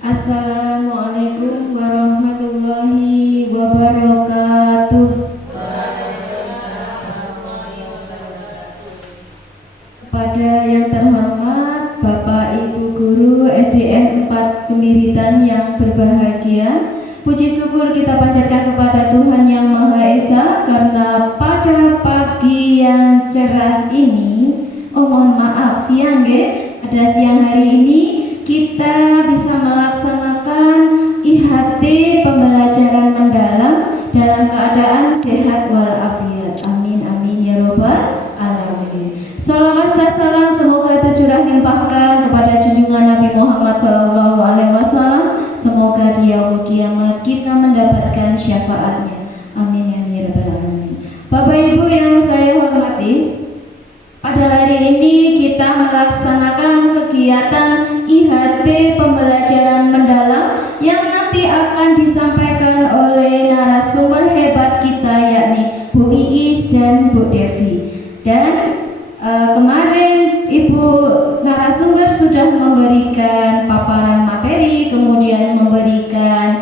Assalamualaikum warahmatullahi wabarakatuh. Kepada yang terhormat Bapak Ibu Guru SDN 4 Kemiritan yang berbahagia, puji syukur kita panjatkan kepada Tuhan Yang Maha Esa karena pada pagi yang cerah ini, mohon maaf siang pada siang hari ini kita bisa melaksanakan IHT pembelajaran mendalam dalam keadaan sehat walafiat. Amin amin ya robbal alamin. Salawat dan salam semoga tercurah limpahkan kepada junjungan Nabi Muhammad SAW. Semoga di yaumul kiamat kita mendapatkan syafaatnya. Amin ya rabbal alamin. Bapak Ibu yang saya hormati, pada hari ini kita melaksanakan kegiatan IHT pembelajaran mendalam yang nanti akan disampaikan oleh narasumber hebat kita, yakni Bu Iis dan Bu Devi. Dan kemarin Ibu narasumber sudah memberikan paparan materi, kemudian memberikan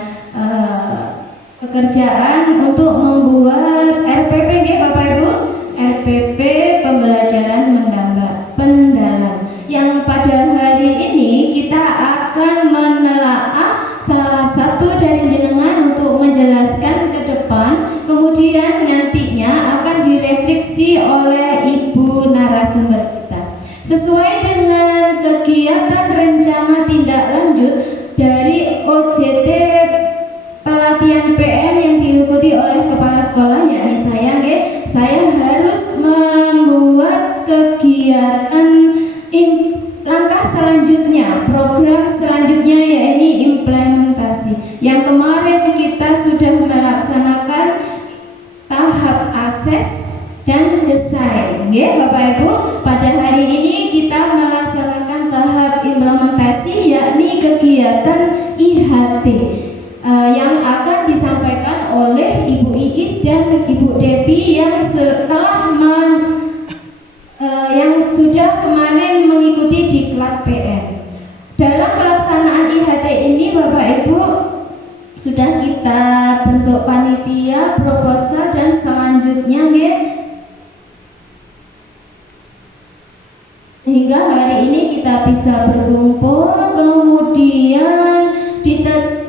pekerjaan untuk membuat RPP, Bapak Ibu, RPP pembelajaran mendalam, yang pada hari ini kita akan menelaah salah satu dari jenengan untuk menjelaskan ke depan, kemudian nantinya akan direfleksi oleh Ibu narasumber kita sesuai dengan kegiatan rencana tindak lanjut dari OJT pelatihan PM yang diikuti oleh kepala sekolah, yakni saya harus membuat kegiatan langkah selanjutnya, program selanjutnya, yakni implementasi. Yang kemarin kita sudah melaksanakan tahap akses dan desain, Bapak Ibu. Pada hari ini kita melaksanakan tahap implementasi, yakni kegiatan IHT yang akan disampaikan oleh Ibu Iis dan Ibu Devi yang yang sudah kemarin mengikuti diklat PM. Dalam pelaksanaan IHT ini, Bapak Ibu, sudah kita bentuk panitia, proposal, dan selanjutnya sehingga hari ini kita bisa berkumpul. Kemudian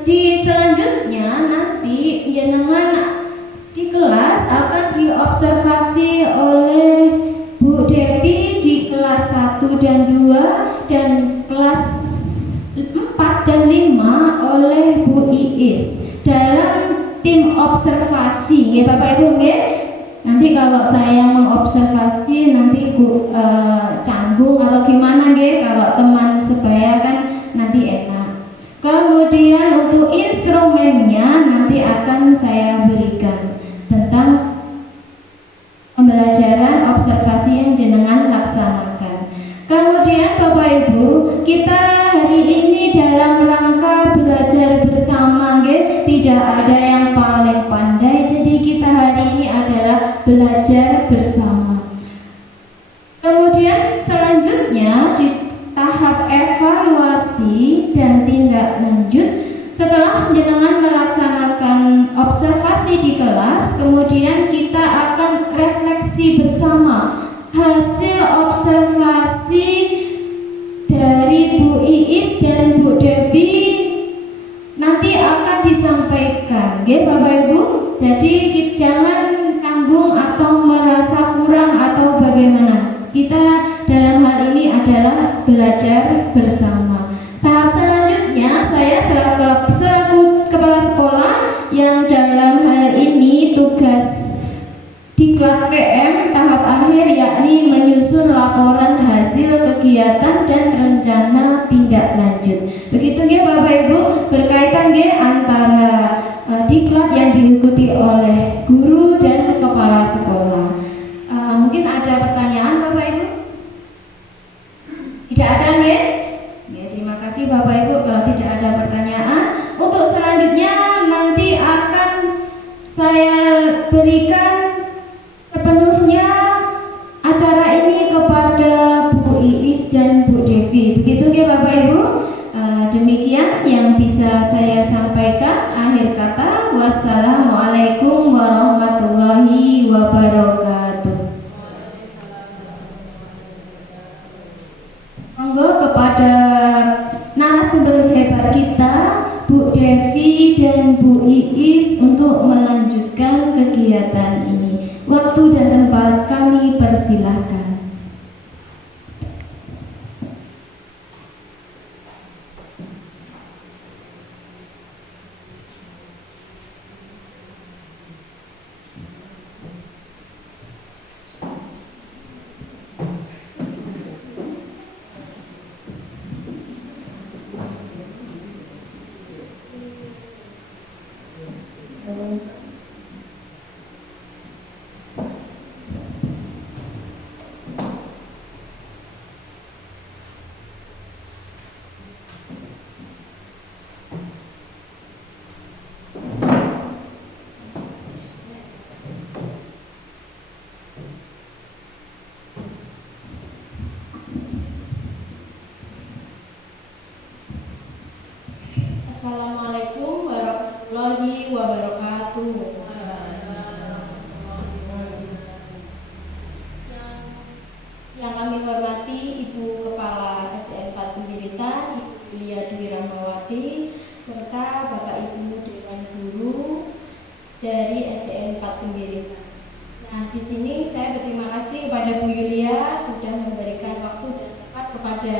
di selanjutnya nanti jenengan di kelas akan diobservasi oleh Bu Devi di kelas 1 dan 2, dan kelas 4 dan 5 oleh Bu Iis dalam tim observasi, Bapak Ibu. Nanti kalau saya mengobservasi nanti canggung atau gimana, kalau teman sebaya kan nanti enak. Kemudian untuk instrumennya nanti akan saya berikan tentang pembelajaran observasi yang jenengan laksanakan. Kemudian Bapak Ibu, kita hari ini dalam rangka belajar bersama, tidak ada yang paling pandai, jadi kita hari ini adalah belajar bersama. Kemudian selanjutnya di tahap evaluasi dan tindak lanjut, setelah jenengan melaksanakan observasi di kelas, kemudian kita akan refleksi bersama hasil observasi dari Bu Iis dan Bu Devi nanti akan disampaikan, Bapak Ibu. Jadi jangan tanggung atau merasa kurang atau bagaimana. Kita dalam hal ini adalah belajar bersama. Tahap selanjutnya saya selaku kepala sekolah yang dalam hal ini tugas diklat PM tahap akhir, yakni menyusun laporan hasil kegiatan dan rencana tindak lanjut. Begitu Bapak Ibu, berkaitan antara diklat yang diikuti oleh guru dan kepala sekolah. Mungkin ada pertanyaan Bapak Ibu? Tidak ada, terima kasih Bapak Ibu. Kalau tidak ada pertanyaan, untuk selanjutnya nanti akan saya berikan sepenuhnya acara ini kepada Bu Iis dan Bu Devi. Begitu Bapak Ibu. Demikian yang bisa sahabat kita, Bu Devi dan Bu Iis untuk melanjutkan kegiatan ini. Waktu dan tempat kami persilahkan. Assalamualaikum warahmatullahi wabarakatuh. Yang kami hormati Ibu Kepala SDN 4 Kemiritan, Ibu Yulia Dwi Rahmawati, serta Bapak Ibu Dewan Guru dari SDN 4 Kemiritan. Nah, di sini saya berterima kasih kepada Bu Yulia sudah memberikan waktu dan tempat kepada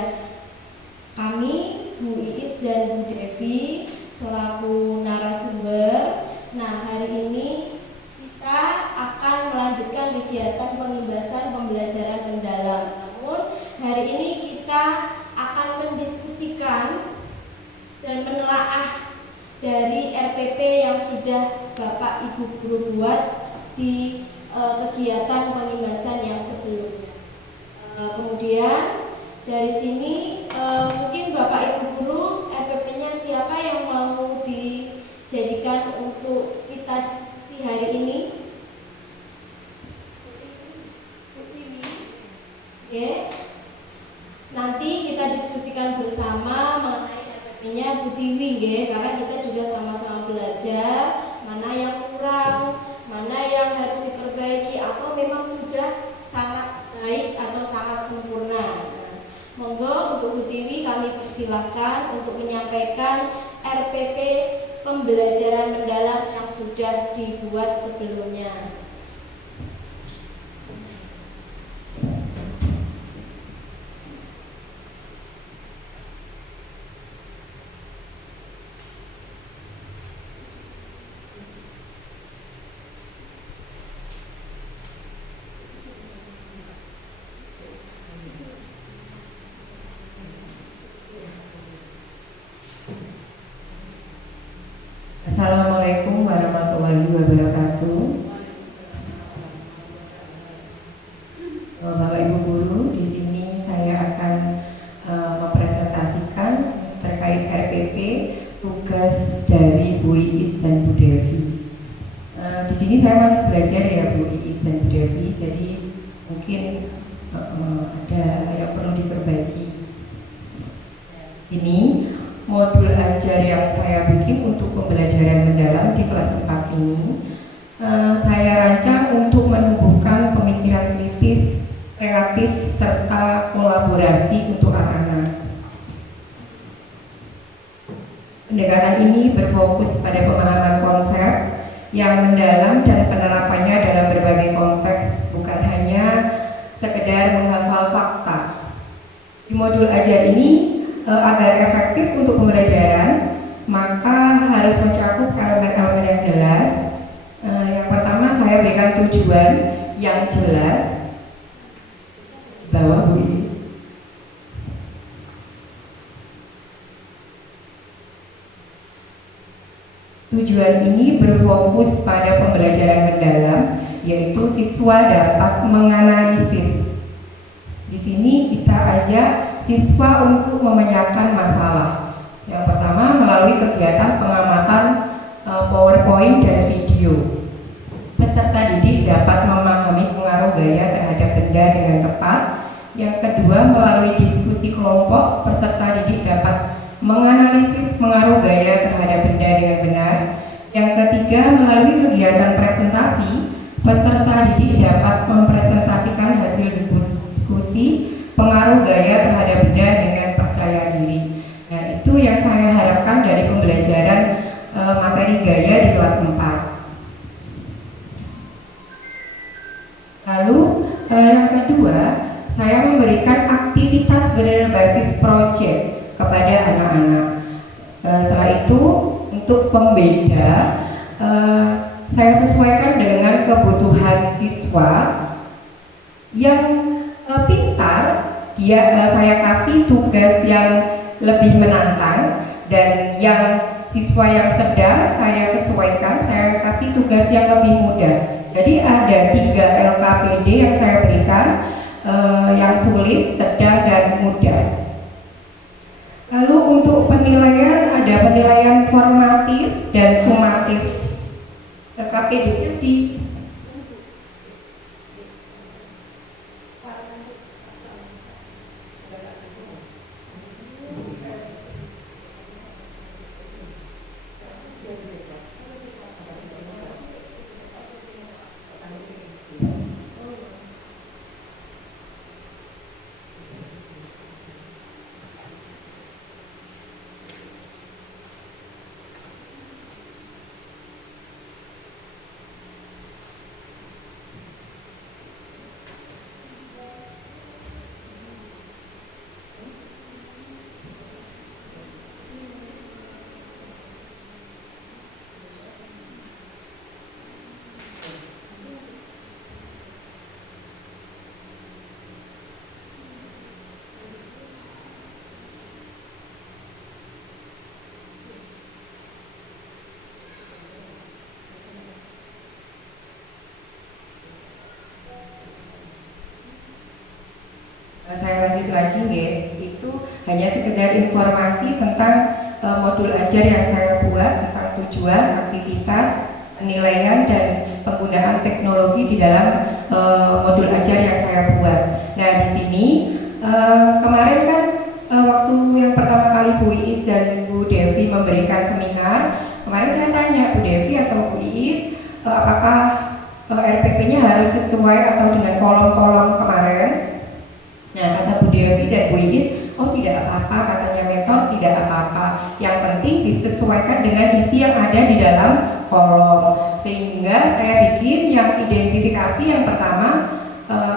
kami, Bu Iis dan Bu Devi selaku narasumber. Nah, hari ini kita akan melanjutkan kegiatan pengimbasan pembelajaran mendalam. Namun, hari ini kita akan mendiskusikan dan menelaah dari RPP yang sudah Bapak Ibu Guru buat di kegiatan pengimbasan yang sebelumnya. Kemudian dari sini mungkin Bapak Ibu Guru RPP-nya siapa yang mau dijadikan untuk kita diskusi hari ini? Oke. Nanti kita diskusikan bersama mengenai RPP-nya Bu Tiwi, karena kita juga sama-sama belajar mana yang kurang, mana yang harus diperbaiki atau memang sudah sangat baik atau sangat sempurna. Monggo untuk Bu Tiwi kami persilahkan untuk menyampaikan RPP pembelajaran mendalam yang sudah dibuat sebelumnya. Assalamualaikum warahmatullahi wabarakatuh. Bapak Ibu Guru, di sini saya akan mempresentasikan terkait RPP tugas dari Bu Iis dan Bu Devi. Di sini saya masih belajar ya Bu Iis dan Bu Devi, jadi mungkin ada yang perlu diperbaiki. Ini modul ajar yang saya bikin untuk pembelajaran mendalam di kelas 4 ini saya rancang untuk menumbuhkan pemikiran kritis, kreatif, serta kolaborasi untuk anak-anak. Pendekatan ini berfokus pada pemahaman konsep yang mendalam dan penerapannya dalam berbagai konteks, bukan hanya sekedar menghafal fakta. Di modul ajar ini agar efektif untuk pembelajaran, maka harus mencakup elemen-elemen yang jelas. Yang pertama saya berikan tujuan yang jelas. Bawah Bu Iis. Tujuan ini berfokus pada pembelajaran mendalam, yaitu siswa dapat menganalisis. Di sini kita ajak siswa untuk memecahkan masalah. Yang pertama melalui kegiatan pengamatan PowerPoint dan video. Peserta didik dapat memahami pengaruh gaya terhadap benda dengan tepat. Yang kedua melalui diskusi kelompok, peserta didik dapat menganalisis pengaruh gaya terhadap benda dengan benar. Yang ketiga melalui kegiatan presentasi, peserta didik dapat mempresentasikan hasil diskusi pengaruh gaya terhadap benda dengan percaya diri. Nah, itu yang saya harapkan dari pembelajaran materi gaya di kelas 4. Lalu yang kedua, saya memberikan aktivitas berbasis proyek kepada anak-anak. Setelah itu, untuk pembeda, saya sesuaikan dengan kebutuhan siswa yang pintar. Saya kasih tugas yang lebih menantang, dan yang siswa yang sedang saya sesuaikan, saya kasih tugas yang lebih mudah. Jadi ada 3 LKPD yang saya berikan, yang sulit, sedang, dan mudah. Lalu untuk penilaian, ada penilaian formatif dan sumatif. LKPD-nya di saya lanjut lagi ya, itu hanya sekedar informasi tentang modul ajar yang saya buat, tentang tujuan, aktivitas, penilaian, dan penggunaan teknologi di dalam modul ajar yang saya buat. Nah, di sini kemarin kan waktu yang pertama kali Bu Iis dan Bu Devi memberikan seminar, kemarin saya tanya Bu Devi atau Bu Iis, apakah RPP-nya harus sesuai atau dengan kolom-kolom kemarin? Nah, kata Bu Devi dan Bu Iis, oh tidak apa-apa, katanya mentor, tidak apa-apa. Yang penting disesuaikan dengan isi yang ada di dalam kolom. Sehingga saya bikin yang identifikasi yang pertama,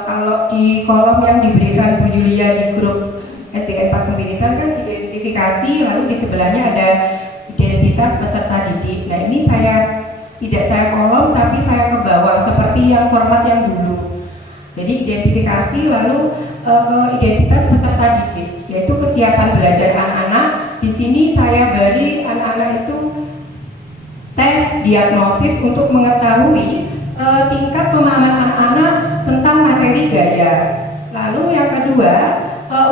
kalau di kolom yang diberikan Bu Yulia di grup SDN 4 Pembiritan kan identifikasi, lalu di sebelahnya ada identitas peserta didik. Nah, ini tidak saya kolom, tapi saya ke bawah seperti yang format yang dulu. Jadi identifikasi, lalu identitas peserta didik, yaitu kesiapan belajar anak-anak. Di sini saya beri anak-anak itu tes diagnosis untuk mengetahui tingkat pemahaman anak-anak tentang materi gaya. Lalu yang kedua,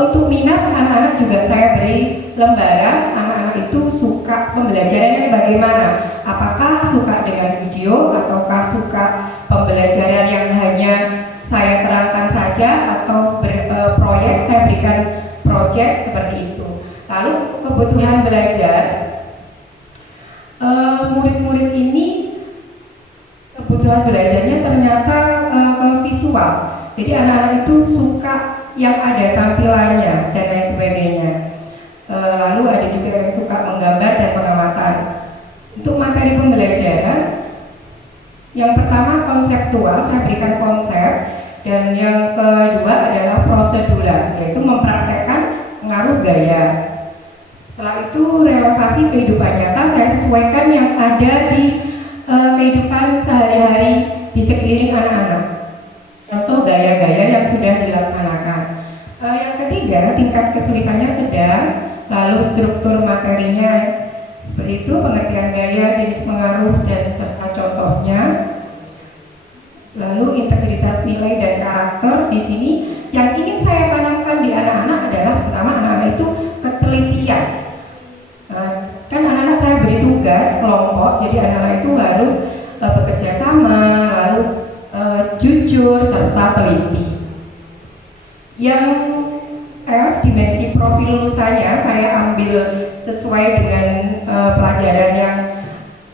untuk minat anak-anak juga saya beri lembaran anak-anak itu suka pembelajaran yang bagaimana. Apakah suka dengan video, ataukah suka pembelajaran yang hanya saya terangkan saja, atau proyek, saya berikan proyek seperti itu. Lalu kebutuhan belajar, murid-murid ini kebutuhan belajarnya ternyata visual. Jadi anak-anak itu suka yang ada tampilannya dan lain sebagainya. Lalu ada juga yang suka menggambar dan pengamatan. Untuk materi pembelajaran, yang pertama konseptual, saya berikan konsep, dan yang kedua adalah prosedural, yaitu mempraktekkan pengaruh gaya. Setelah itu relevasi kehidupan nyata, saya sesuaikan yang ada di kehidupan sehari-hari di sekeliling anak-anak. Contoh gaya-gaya yang sudah dilaksanakan. Yang ketiga, tingkat kesulitannya sedang, lalu struktur materinya seperti itu, pengertian gaya, jenis pengaruh, dan serta contohnya. Lalu integritas nilai dan karakter. Di sini yang ingin saya tanamkan di anak-anak adalah pertama, anak-anak itu ketelitian. Kan anak-anak saya beri tugas kelompok, jadi anak-anak itu harus bekerja sama, lalu jujur serta teliti. Yang F, dimensi profil lulusannya saya ambil sesuai dengan pelajaran yang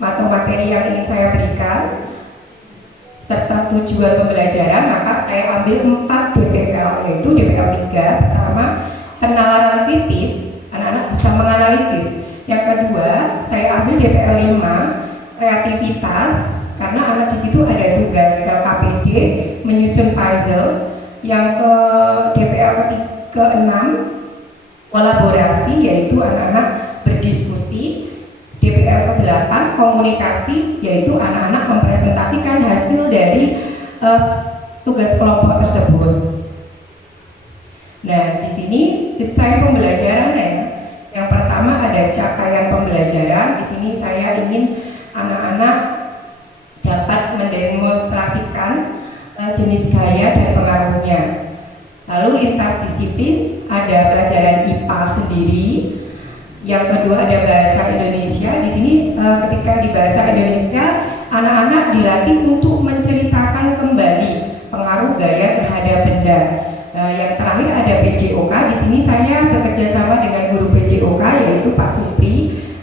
atau materi yang ingin saya berikan serta tujuan pembelajaran, maka saya ambil 4 DPL, yaitu DPL 3. Pertama, penalaran kritis, anak-anak bisa menganalisis. Yang kedua, saya ambil DPL 5 kreativitas karena anak di situ ada tugas LKPD menyusun puzzle. Yang ke DPL ke-6 kolaborasi, yaitu anak-anak berdiskusi. DPL ke-8 komunikasi, yaitu anak-anak mempresentasikan hasil dari tugas kelompok tersebut. Nah, di sini desain pembelajarannya. Yang pertama ada capaian pembelajaran. Di sini saya ingin anak-anak dapat mendemonstrasikan jenis gaya dan pengaruhnya. Lalu lintas disiplin, ada pelajaran IPA sendiri. Yang kedua ada bahasa Indonesia. Di sini ketika di bahasa Indonesia, anak-anak dilatih untuk menceritakan kembali pengaruh gaya terhadap benda. Yang terakhir ada PJOK. Di sini saya bekerja sama dengan guru PJOK yaitu Pak Supri,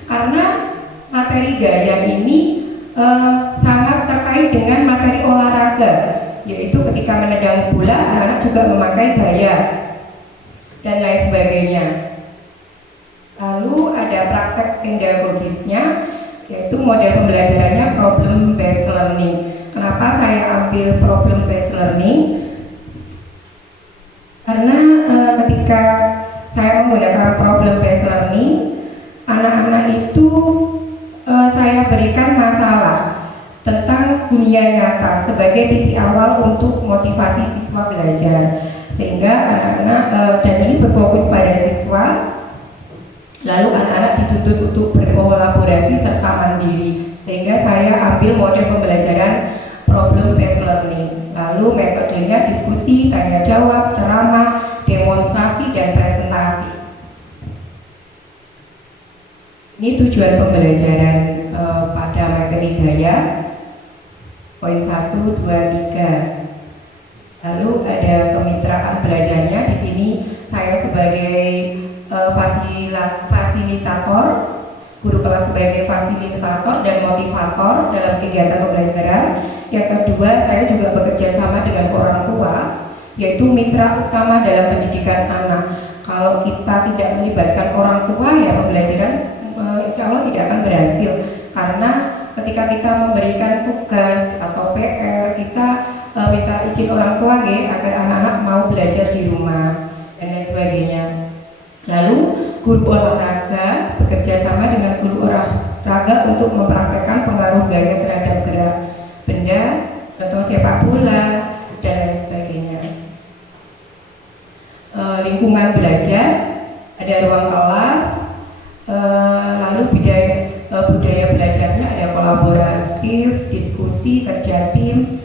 karena materi gaya ini sangat terkait dengan materi olahraga, yaitu ketika menendang bola anak-anak juga memakai gaya dan lain sebagainya. Lalu ada praktek pedagogisnya, yaitu model pembelajarannya problem based learning. Kenapa saya ambil problem based learning? Karena ketika saya menggunakan problem based learning, anak-anak itu saya berikan masalah tentang dunia nyata sebagai titik awal untuk motivasi siswa belajar, sehingga anak-anak dan ini berfokus pada siswa. Lalu anak-anak dituntut untuk berkolaborasi serta mandiri, sehingga saya ambil model pembelajaran problem based learning. Lalu metodenya diskusi, tanya jawab, ceramah, demonstrasi, dan presentasi. Ini tujuan pembelajaran pada materi gaya. Poin 1, 2, 3. Lalu ada kemitraan belajarnya. Di sini saya sebagai fasilitator, guru kelas sebagai fasilitator dan motivator dalam kegiatan pembelajaran. Yang kedua, saya juga bekerja sama dengan orang tua, yaitu mitra utama dalam pendidikan anak. Kalau kita tidak melibatkan orang tua, ya pembelajaran insya Allah tidak akan berhasil, karena ketika kita memberikan tugas atau PR, kita minta izin orang tua agar anak-anak mau belajar di rumah dan lain sebagainya. Lalu guru olahraga bekerja sama dengan guru olahraga untuk mempraktekkan pengaruh gaya terhadap gerak benda, contoh sepak bola dan lain sebagainya. Lingkungan belajar, ada ruang kelas, lalu budaya belajarnya ada kolaboratif, diskusi, kerja tim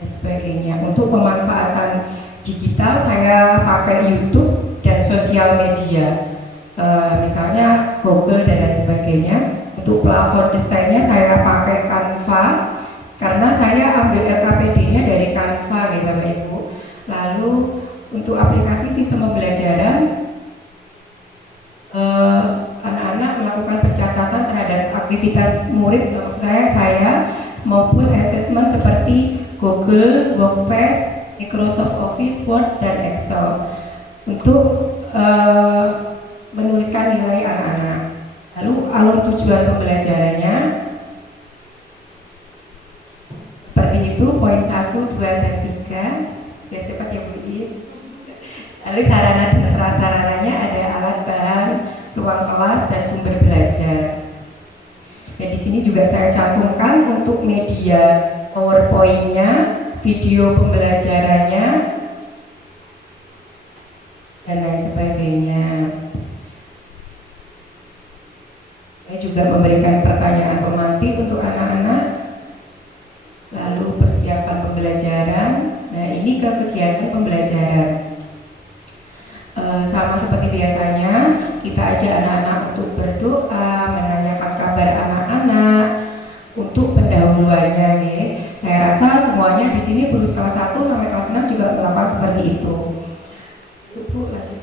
dan sebagainya. Untuk pemanfaatan digital saya pakai YouTube dan sosial media, misalnya Google dan lain sebagainya. Untuk plafon desainnya saya pakai Canva, karena saya ambil LKPD-nya dari Canva gitu Bapak Ibu. Lalu untuk aplikasi sistem pembelajaran, anak-anak melakukan pencatatan terhadap aktivitas murid, saya maupun assessment seperti Google, Workspace, Microsoft Office, Word, dan Excel untuk menuliskan nilai anak-anak. Lalu alur tujuan pembelajarannya seperti itu, poin 1, 2, dan 3. Biar cepat ya Bu Is. Lalu sarana dan prasarananya ada alat bahan, ruang kelas, dan sumber belajar. Dan di sini juga saya cantumkan untuk media PowerPoint-nya, video pembelajarannya, dan lain sebagainya. Saya juga memberikan pertanyaan pemantik untuk anak-anak. Lalu persiapan pembelajaran. Nah, ini ke kegiatan pembelajaran. Sama seperti biasanya, kita ajak anak-anak untuk berdoa, menanyakan kabar anak-anak, untuk pendahuluannya nih. Saya rasa semuanya di sini guru kelas 1 sampai kelas 6 juga melakukan seperti itu. Bu, lanjut.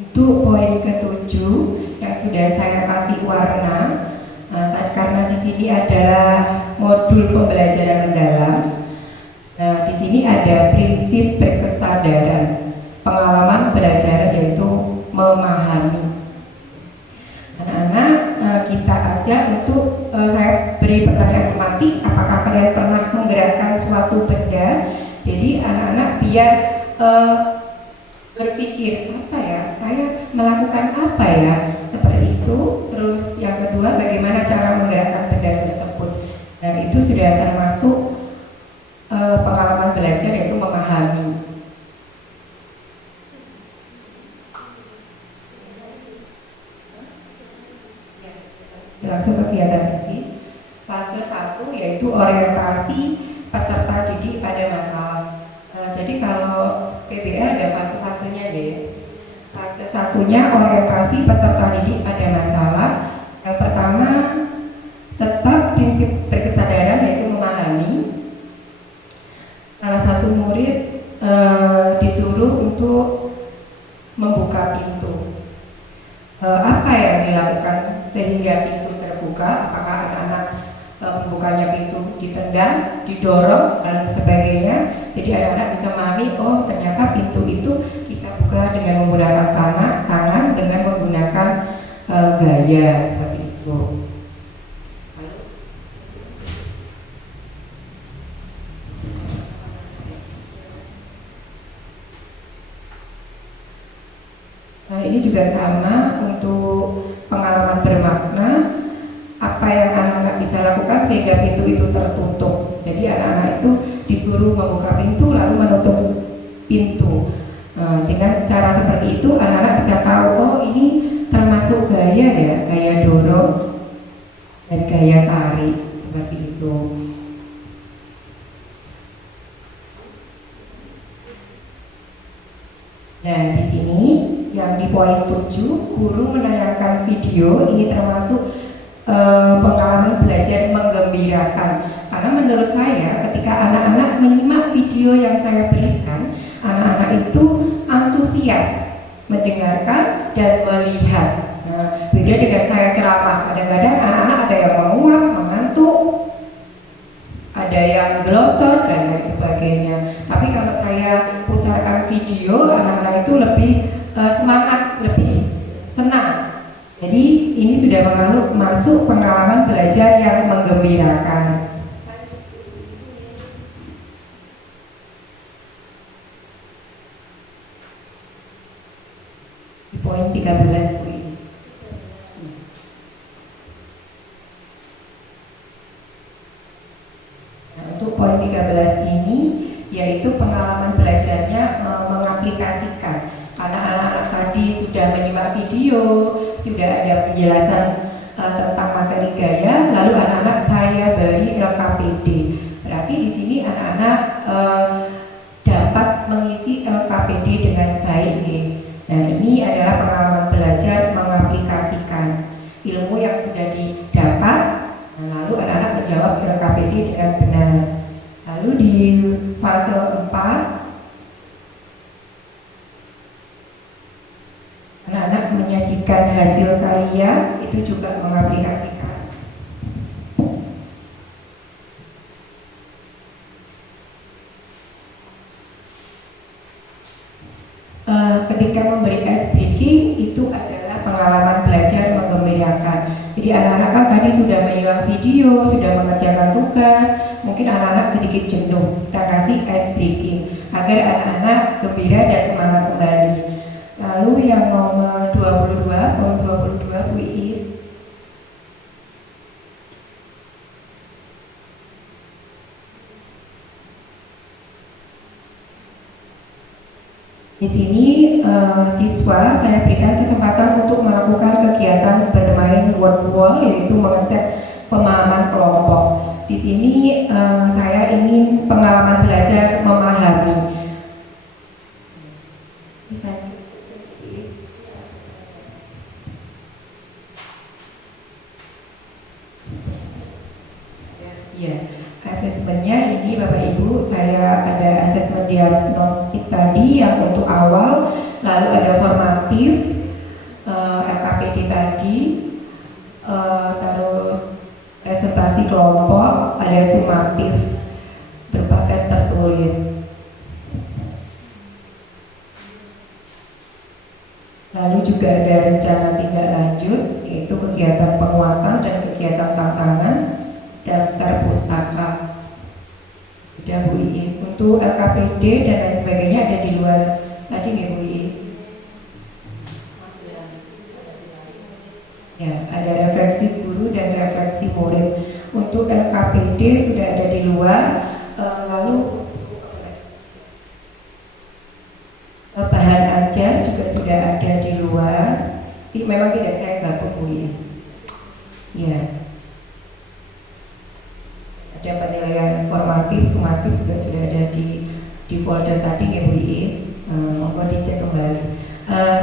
Itu poin ketujuh yang sudah saya kasih warna. Karena di sini adalah modul pembelajaran mendalam. Nah, di sini ada prinsip berkesadaran, pengalaman belajar yaitu memahami. Anak-anak, kita ajak untuk saya beri pertanyaan mati, apakah kalian pernah menggerakkan suatu benda? Jadi anak-anak biar berpikir, apa ya, saya melakukan apa ya, seperti itu. Terus yang kedua, bagaimana cara menggerakkan benda tersebut. Nah, itu sudah termasuk pengalaman belajar, yaitu memahami. Langsung ke kegiatan inti. Fase 1 yaitu orientasi peserta didik pada masalah. Jadi kalau PBL ada fase-fasenya ya. Fase satunya orientasi peserta didik pada masalah. Yang pertama, tetap prinsip berkesadaran yaitu memahami. Salah satu murid disuruh untuk membuka pintu. Apa yang dilakukan sehingga pintu terbuka? Apakah anak-anak membukanya pintu ditendang, didorong, dan sebagainya? Jadi anak-anak bisa memahami, oh ternyata pintu itu kita buka dengan menggunakan tangan dengan menggunakan gaya seperti itu. Nah, ini juga sama untuk pengalaman bermakna. Apa yang anak-anak bisa lakukan sehingga pintu itu tertutup. Jadi anak-anak itu disuruh membuka pintu lalu menutup pintu. Dengan cara seperti itu anak-anak bisa tahu, oh ini termasuk gaya ya, gaya dorong dan gaya tarik, seperti itu. Nah, di sini yang di poin 7, guru menayangkan video. Ini termasuk pengalaman belajar menggembirakan. Karena menurut saya ketika anak-anak menyimak video yang saya berikan, anak-anak itu antusias mendengarkan dan melihat. Nah, beda dengan saya ceramah. Kadang-kadang anak-anak ada yang menguap, mengantuk, ada yang glosor dan lain sebagainya. Tapi kalau saya putarkan video, anak-anak itu lebih semangat, lebih senang. Jadi ini sudah masuk pengalaman belajar yang menggembirakan. Di poin 13 please. Nah, untuk poin 13 ini yaitu pengalaman belajarnya mengaplikasikan. Karena anak-anak tadi sudah menyimak video, sudah ada penjelasan tentang materi gaya, lalu anak-anak saya beri LKPD. Berarti di sini anak-anak dapat mengisi LKPD dengan baik. Nah, ini adalah pengalaman belajar mengaplikasikan ilmu yang sudah didapat. Nah, lalu anak-anak menjawab LKPD dengan benar. Lalu di fase 4, anak-anak menyajikan hasil karya, itu juga mengaplikasikan. Ketika memberi ice breaking itu adalah pengalaman belajar menggembirakan. Jadi anak-anak kan tadi sudah menyimak video, sudah mengerjakan tugas, mungkin anak-anak sedikit jenuh. Kita kasih ice breaking agar anak-anak gembira dan semangat kembali. Lalu yang nomor 22, poin 22 Bu Iis. Di sini siswa saya berikan kesempatan untuk melakukan kegiatan bermain word wall, yaitu mengecek pemahaman kelompok. Di sini saya ingin pengalaman belajar memahami. Bisa ya, asesmennya ini Bapak Ibu, saya ada asesmen diagnostik tadi yang untuk awal, lalu ada formatif, LKPD tadi, terus presentasi kelompok, ada sumatif berupa tes tertulis. Lalu juga ada rencana tindak lanjut, yaitu kegiatan penguatan dan kegiatan tantangan, daftar pustaka. Sudah Bu Iis. Untuk LKPD dan lain sebagainya ada di luar tadi nih Bu Iis. Ya, ada refleksi guru dan refleksi murid. Untuk LKPD sudah ada di luar. Lalu bahan ajar juga sudah ada di luar. Memang tidak saya gabung Bu Iis. Ya. Ada penilaian formatif, sumatif juga sudah ada di folder tadi ya Bu Iis. Mohon dicek kembali.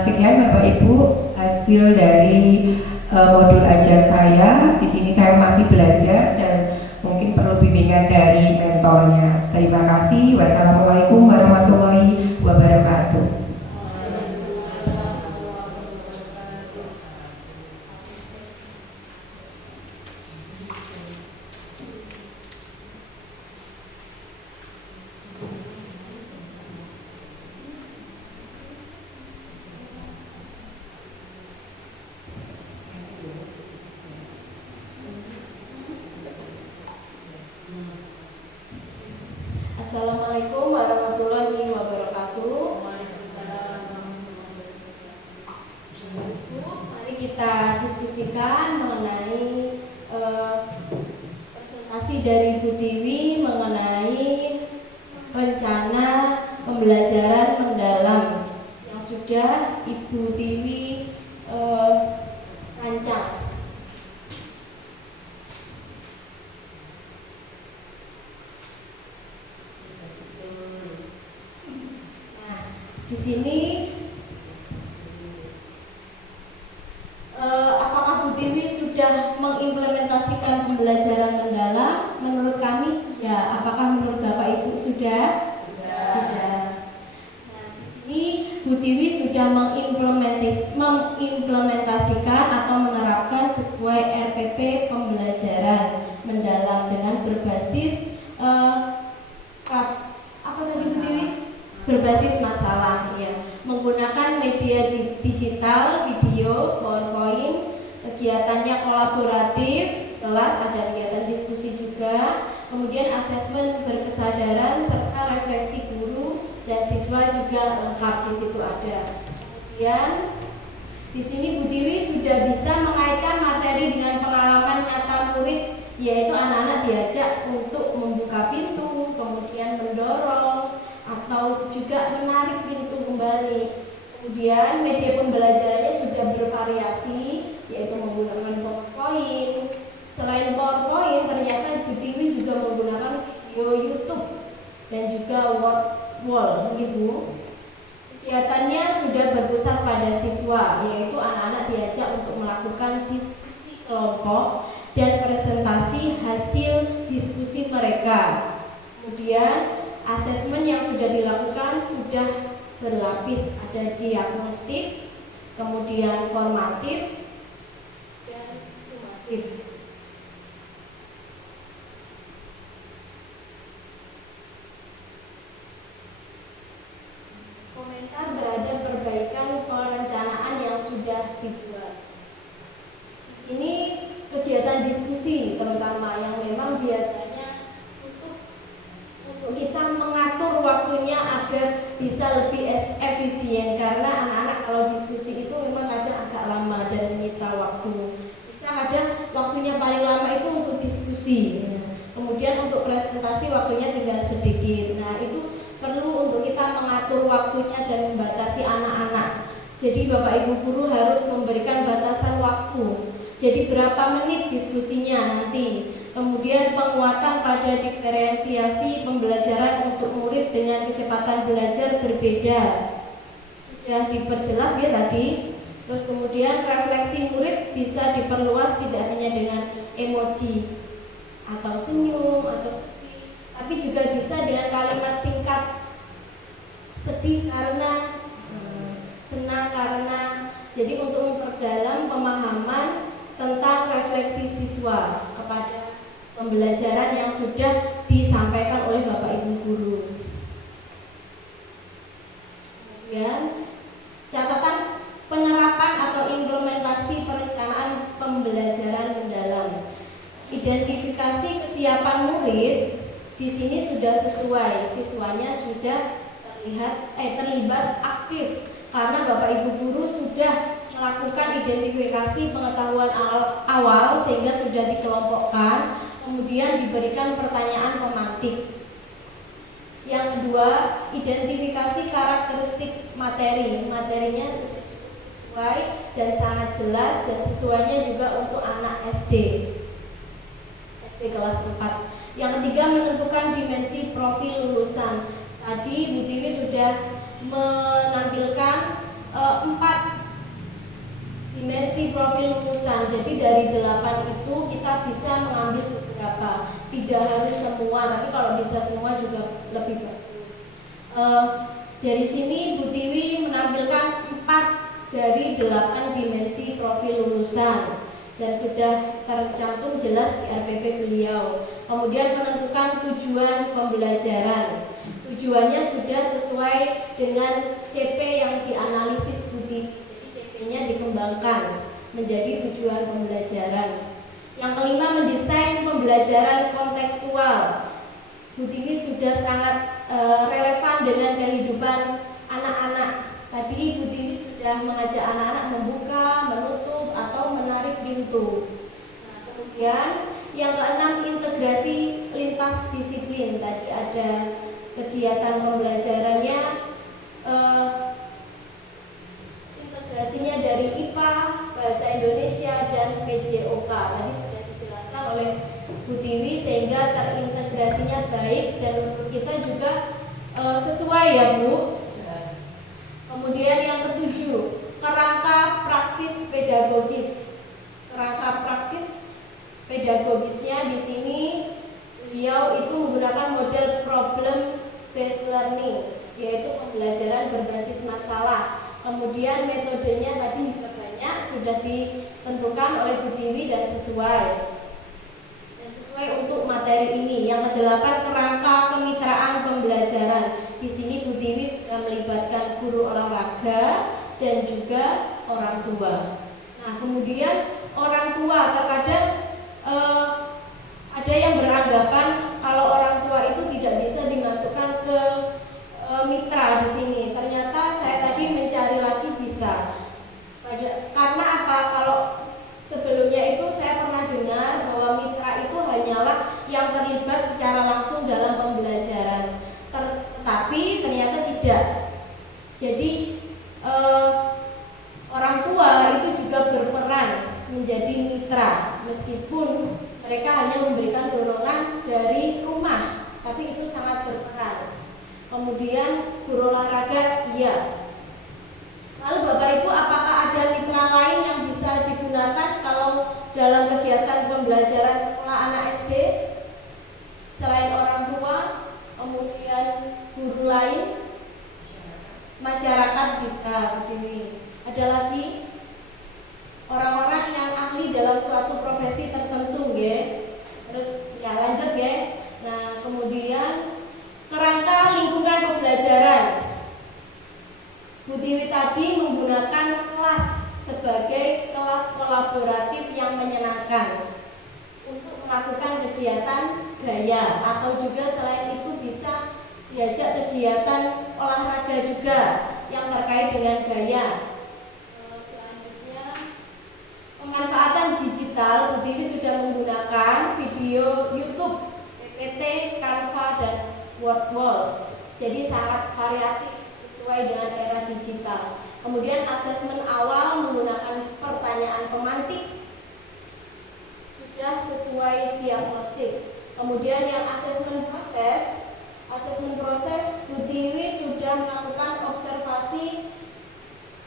Sekian Bapak Ibu hasil dari modul ajar saya. Di sini saya masih belajar dan mungkin perlu bimbingan dari mentornya. Terima kasih. Wassalamualaikum warahmatullahi wabarakatuh. Assalamualaikum warahmatullahi wabarakatuh. Mari kita diskusikan mengenai presentasi dari Bu Tiwi mengenai rencana pembelajaran mendalam yang sudah Ibu Tiwi rancang. Di sini apakah Bu Tiwi sudah mengimplementasikan pembelajaran mendalam? Menurut kami ya. Apakah menurut Bapak Ibu sudah? Sudah. Nah, di sini Bu Tiwi sudah mengimplementasikan atau menerapkan sesuai RPP pembelajaran mendalam dengan berbasis apa tadi Bu Tiwi? Berbasis masalah ya, menggunakan media digital, video, PowerPoint, kegiatannya kolaboratif, kelas ada kegiatan diskusi juga, kemudian asesmen berkesadaran serta refleksi guru dan siswa juga lengkap di situ ada. Kemudian di sini Bu Tiwi sudah bisa mengaitkan materi dengan pengalaman nyata murid, yaitu anak-anak diajak untuk membuka pintu, kemudian mendorong atau juga menarik pintu kembali. Kemudian media pembelajarannya sudah bervariasi, yaitu menggunakan PowerPoint. Selain PowerPoint, ternyata Bu Tiwi juga menggunakan video YouTube dan juga wall, Bu. Kegiatannya sudah berpusat pada siswa, yaitu anak-anak diajak untuk melakukan diskusi kelompok dan presentasi hasil diskusi mereka. Kemudian asesmen yang sudah dilakukan sudah berlapis, ada diagnostik, kemudian formatif, dan sumatif. Komentar terhadap perbaikan perencanaan yang sudah dibuat. Di sini kegiatan diskusi terutama yang memang biasanya untuk kita mengatur waktunya agar bisa lebih efisien, karena anak-anak kalau diskusi itu memang kadang agak lama dan menyita waktu. Bisa kadang waktunya paling lama itu untuk diskusi. Kemudian untuk presentasi waktunya tinggal sedikit. Nah, itu perlu untuk kita mengatur waktunya dan membatasi anak-anak. Jadi Bapak Ibu guru harus memberikan batasan waktu. Jadi berapa menit diskusinya nanti. Kemudian penguatan pada diferensiasi pembelajaran untuk murid dengan kecepatan belajar berbeda. Sudah diperjelas ya tadi. Terus kemudian refleksi murid bisa diperluas tidak hanya dengan emoji atau senyum atau sedih, tapi juga bisa dengan kalimat singkat sedih karena, senang karena. Jadi untuk memperdalam pemahaman tentang refleksi siswa kepada pembelajaran yang sudah disampaikan oleh Bapak Ibu guru. Kemudian catatan penerapan atau implementasi perencanaan pembelajaran mendalam. Identifikasi kesiapan murid di sini sudah sesuai, siswanya sudah terlibat aktif karena Bapak Ibu guru sudah melakukan identifikasi pengetahuan awal sehingga sudah dikelompokkan, kemudian diberikan pertanyaan pemantik. Yang kedua, identifikasi karakteristik materi. Materinya sudah sesuai dan sangat jelas dan sesuainya juga untuk anak SD kelas 4. Yang ketiga, menentukan dimensi profil lulusan. Tadi Bu Tiwi sudah menampilkan 4 dimensi profil lulusan. Jadi dari 8 itu kita bisa mengambil beberapa. Tidak harus semua, tapi kalau bisa semua juga lebih bagus. Dari sini Bu Tiwi menampilkan 4 dari 8 dimensi profil lulusan dan sudah tercantum jelas di RPP beliau. Kemudian menentukan tujuan pembelajaran. Tujuannya sudah sesuai dengan CP yang dianalisis Bu Tiwi. Jadi CP-nya dikembangkan menjadi tujuan pembelajaran. Yang kelima, mendesain pembelajaran kontekstual. Bu Tiwi sudah sangat relevan dengan kehidupan anak-anak. Tadi Bu Tiwi sudah mengajak anak-anak membuka, menutup, atau menarik pintu. Nah, kemudian yang keenam, integrasi lintas disiplin. Tadi ada kegiatan pembelajarannya, integrasinya dari IPA, Bahasa Indonesia, dan PJOK. Tadi sudah dijelaskan oleh Bu Tiwi sehingga terintegrasinya baik dan menurut kita juga sesuai ya Bu. Kemudian yang ketujuh, kerangka praktis pedagogis. Kerangka praktis pedagogisnya di sini beliau itu menggunakan model problem based learning, yaitu pembelajaran berbasis masalah. Kemudian metodenya tadi juga banyak sudah ditentukan oleh Bu Tiwi dan sesuai untuk materi ini. Yang kedelapan, kerangka kemitraan pembelajaran. Di sini Bu Tiwi sudah melibatkan guru olahraga dan juga orang tua. Nah, kemudian orang tua terkadang ada yang beranggapan kalau orang tua itu tidak bisa dimasukkan ke mitra di sini. Ternyata saya tadi mencari lagi bisa. Karena apa? Kalau sebelumnya itu saya pernah dengar bahwa mitra itu hanyalah yang terlibat secara langsung dalam pembelajaran. Tetapi ternyata tidak. Jadi orang tua itu juga berperan menjadi mitra, meskipun mereka hanya memberikan dorongan dari rumah, tapi itu sangat berperan. Kemudian guru olahraga, iya. Lalu Bapak Ibu, apakah ada mitra lain yang bisa digunakan kalau dalam kegiatan pembelajaran sekolah anak SD selain orang tua, kemudian guru lain? Masyarakat bisa, begini. Ada lagi orang-orang yang ahli dalam suatu profesi tertentu, ya. Terus ya lanjut ya. Nah, kemudian kerangka lingkungan pembelajaran. Bu Tiwi tadi menggunakan kelas sebagai kelas kolaboratif yang menyenangkan untuk melakukan kegiatan gaya, atau juga selain itu bisa diajak kegiatan olahraga juga yang terkait dengan gaya. Selanjutnya, pemanfaatan digital. Bu Tiwi sudah menggunakan video YouTube, PPT, Canva, dan Wordwall. Jadi sangat variatif sesuai dengan era digital. Kemudian asesmen awal menggunakan pertanyaan pemantik, sudah sesuai diagnostik. Kemudian yang asesmen proses, Bu Tiwi sudah melakukan observasi.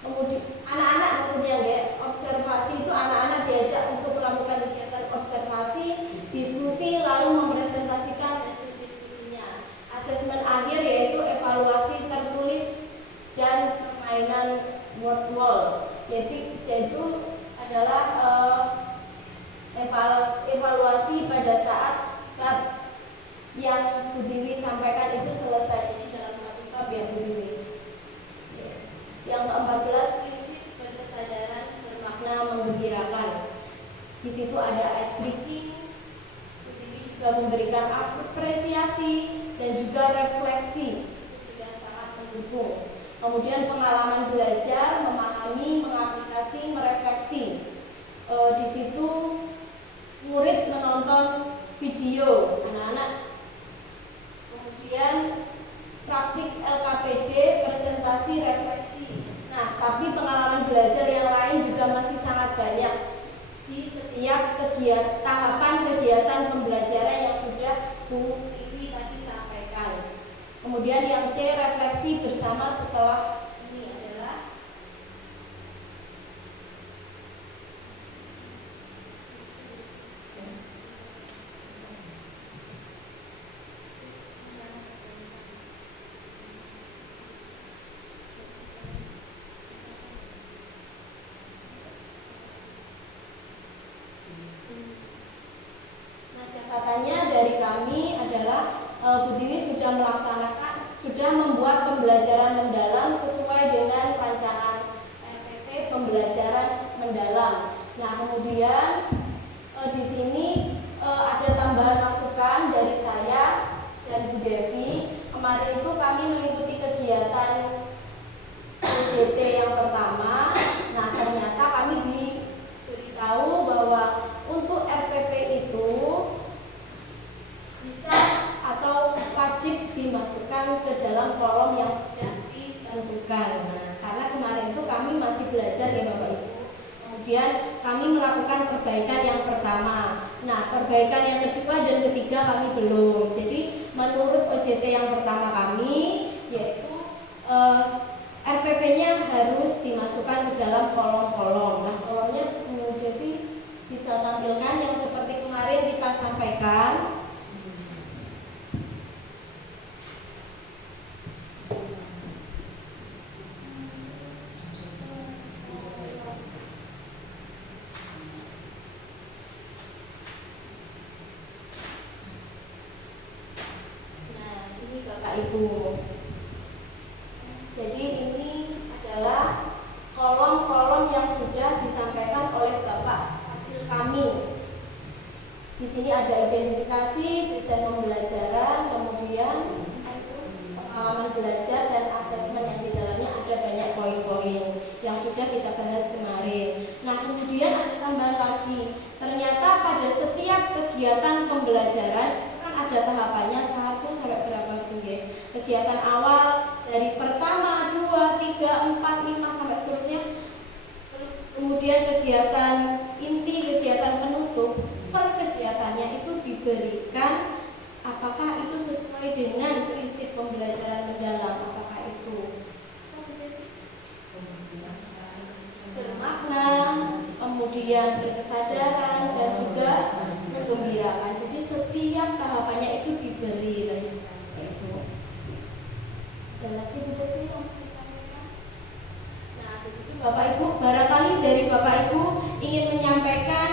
Kemudian anak-anak, maksudnya ya, observasi itu anak-anak diajak untuk melakukan kegiatan observasi, diskusi, lalu mempresentasikan hasil diskusinya. Asesmen akhir yaitu evaluasi tertulis word wall, yaitu adalah evaluasi pada saat bab yang Bu Tiwi sampaikan itu selesai. Jadi dalam satu bab ya Bu Tiwi. Yang ke-14, prinsip berkesadaran bermakna menggembirakan. Di situ ada ice breaking, juga memberikan apresiasi dan juga refleksi, itu sudah sangat mendukung. Kemudian pengalaman belajar, memahami, mengaplikasi, merefleksi. Di situ murid menonton video anak-anak. Kemudian praktik LKPD, presentasi, refleksi. Nah, tapi pengalaman belajar yang lain juga masih sangat banyak di setiap tahapan kegiatan pembelajaran yang sudah Bu Tiwi tadi sampaikan. Kemudian yang C, refleksi bersama setelah ini adalah catatannya dari kami adalah Bu Tiwi sudah membuat pembelajaran mendalam sesuai dengan rancangan RPP pembelajaran mendalam. Nah, kemudian di sini ada tambahan masukan dari saya dan Bu Devi. Kemarin itu kami mengikuti kegiatan OJT yang pertama. Nah, ternyata kami diberitahu bahwa untuk RPP itu bisa atau wajib dimasukkan ke dalam kolom yang sudah ditentukan. Nah, karena kemarin itu kami masih belajar ya Bapak Ibu. Kemudian kami melakukan perbaikan yang pertama. Nah, perbaikan yang kedua dan ketiga kami belum. Jadi menurut OJT yang pertama kami yaitu RPP-nya harus dimasukkan ke dalam kolom-kolom. Nah, kolomnya jadi bisa tampilkan yang seperti kemarin kita sampaikan. Ibu. Jadi ini adalah kolom-kolom yang sudah disampaikan oleh Bapak hasil kami. Di sini ada identifikasi, desain pembelajaran, kemudian pengalaman belajar dan asesmen yang di dalamnya ada banyak poin-poin yang sudah kita bahas kemarin. Nah, kemudian ada tambahan lagi. Ternyata pada setiap kegiatan pembelajaran ada tahapannya 1 sampai berapa gitu ya. Kegiatan awal dari pertama, 2, 3, 4, 5 sampai seterusnya. Terus kemudian kegiatan inti, kegiatan penutup, per kegiatannya itu diberikan apakah itu sesuai dengan prinsip pembelajaran mendalam, apakah itu bermakna, kemudian berkesadaran dan juga menggembirakan. Jadi setiap tahapannya itu diberi itu. Dan lagi Bu yang disampaikan. Nah, begitu Bapak Ibu, barangkali dari Bapak Ibu ingin menyampaikan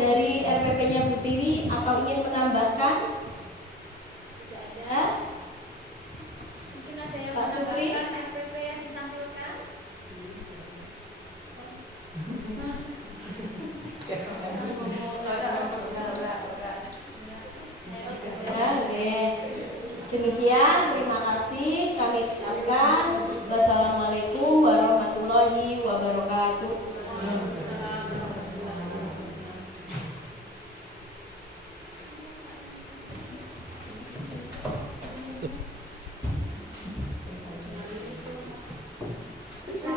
dari RPP-nya Bu Tiwi atau ingin menambahkan? Tidak ada. Mungkin ada yang Pak Supri RPP yang ditampilkan. Demikian